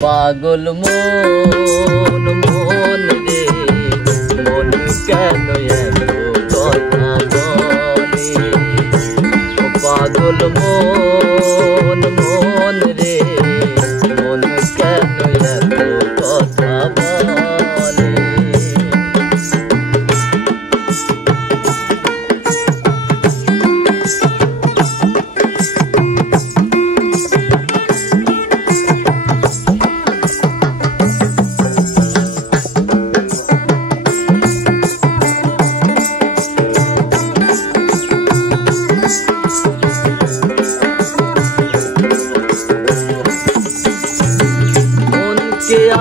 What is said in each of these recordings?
পাগল মন মন রে মন কেন এত কথা বলে পাগল মন মন রে মন কেন এত কথা বলে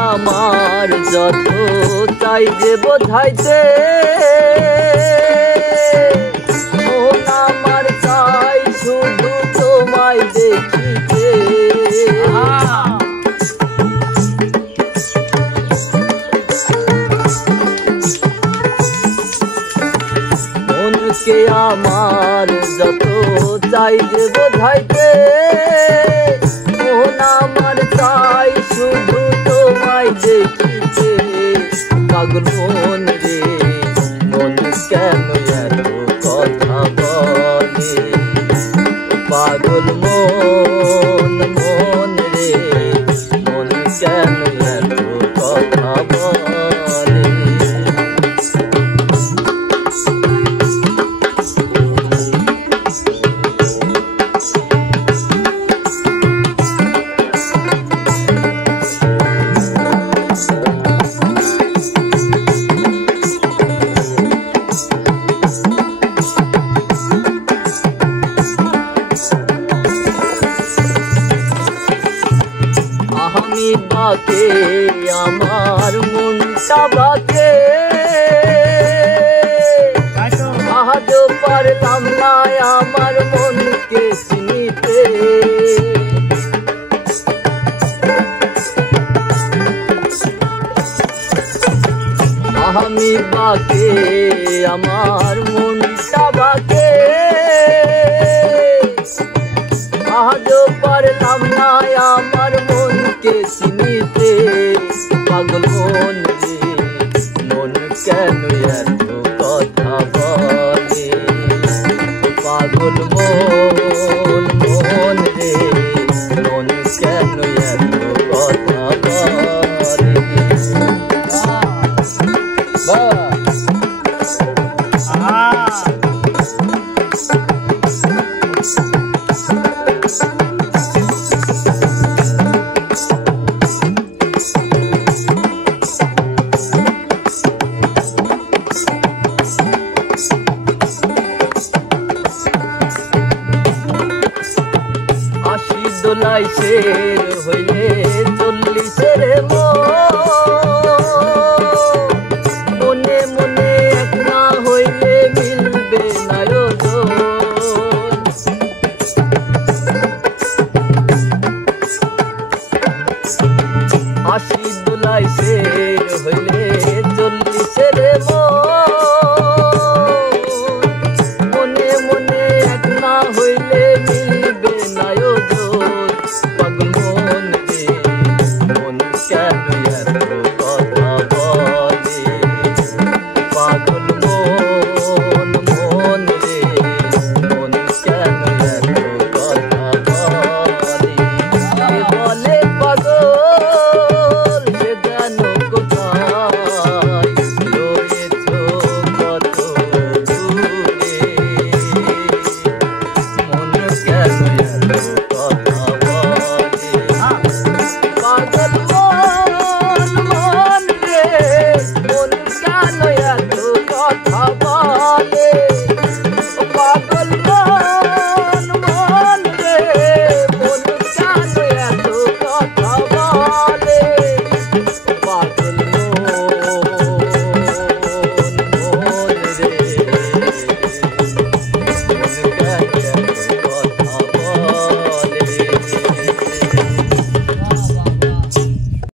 আমার যত চাই যে বোঝাইতে মন আমার চাই শুধু তোমায় দেখিতে মনকে আমার যত চাই যে বোঝাইতে মন আমার চাই শুধু তোমায় দেখিতে পাগল মন রে মন কেন এত কথা বলে পাগল মন মন রে মন কেন এত কথা বলে আমি বাকে আমার মনটা বাকে আজ পারলাম না আমার মনকে চিনিতে আমি বাকে আমার মনটা বাকে আজ পারলাম না আমার মনকে চিনিতে পাগল মন রে মন কেন এত কথা বলে পাগল মন মন রে মন কেন এত কথা বলে দোলাইশের হইলে 40-এর মনে মনে এক না হইলে মিলবে না আশি দোলাইশের